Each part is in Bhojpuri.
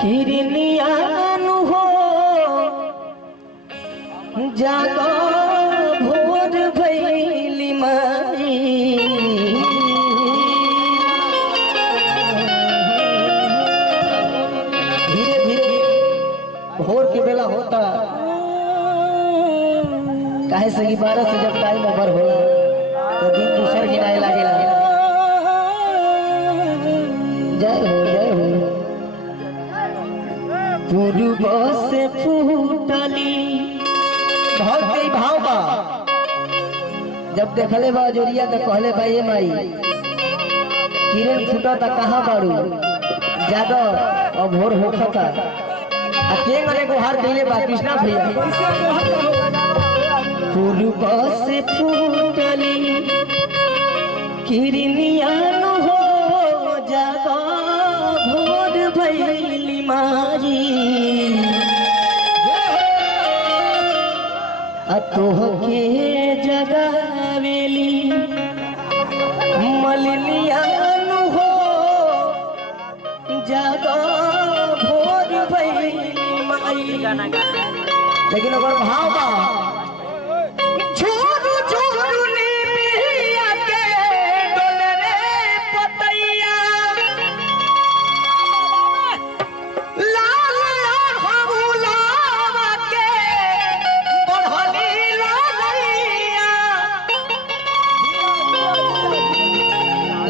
किरनियान हो जागो भोर भैली माई धीरे धीरे भोर के बेला होता काहे से 12 से जब टाइम ओवर होला तो दिन दूसर गिनाए लागेला। जय हो पूर्व से फूटली भक्ति भाव बा जब देखले बा जोरिया तो कहले बा ये माई किरण फूटा था कहाँ बारू जागो और भोर होखता आ के मने को हार देले बा कृष्णा भैया पूर्व से फूटली किरनियान हो जागो भोर भैली मारी अतोह के जगावेली मलिनियान हो जागो भोर भैली माई। लेकिन अगर भाव बा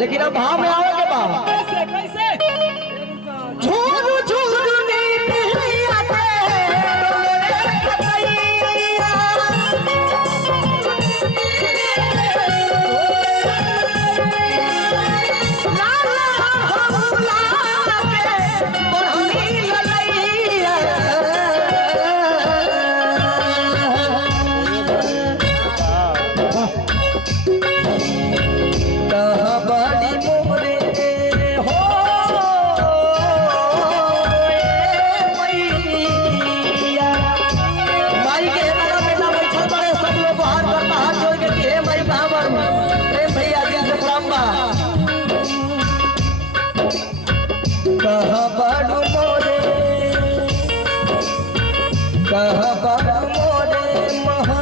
लेकिन अब भाव में आओगे बाबा कैसे कैसे झूरू झूरू नी पिया के पतैया लाल हमला के बढ़नी ललैया कहाँ बाडू मोरे कहाँ बाडू मोरे महा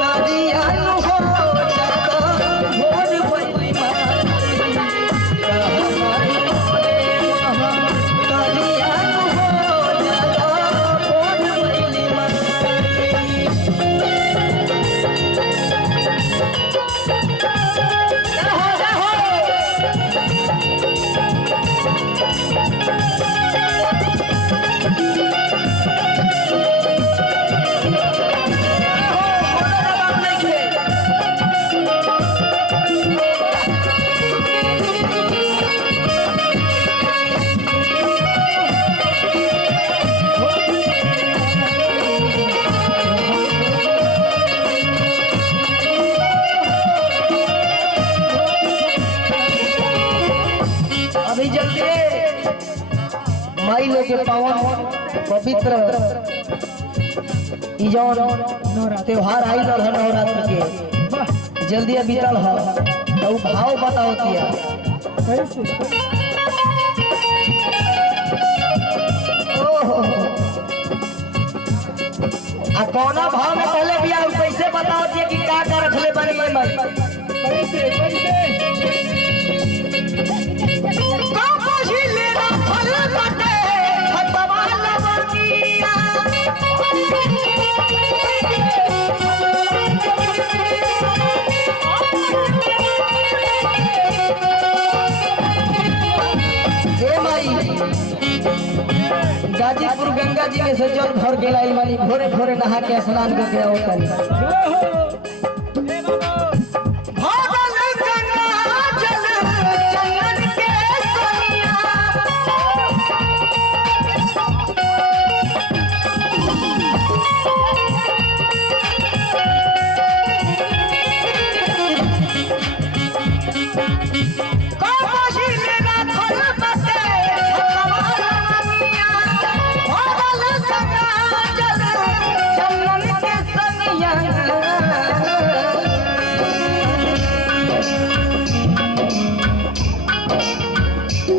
करियान हो जागो भोर भैली माई। कहाँ बाडू मोरे महा करियान हो जागो भोर भैली माई। अभी जल्दी माई लोग के पावन पवित्र त्योहार आई नवरात्र के जल्दी बीतल है तो भाव बताओ आ कौना भाव में पहले भी आओ कैसे बताओ कि का रखले बनी कैसे कैसे गाजीपुर गंगा जी में से जल भर गया मानी भोरे भोरे नहा के स्नान करके आओ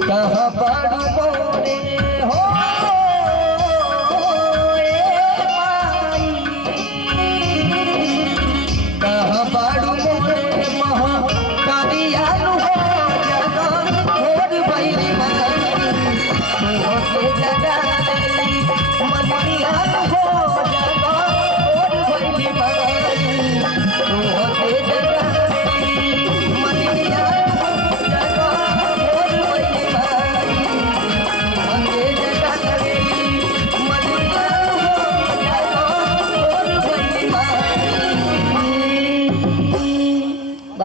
कहाँ बाडू मोरे हो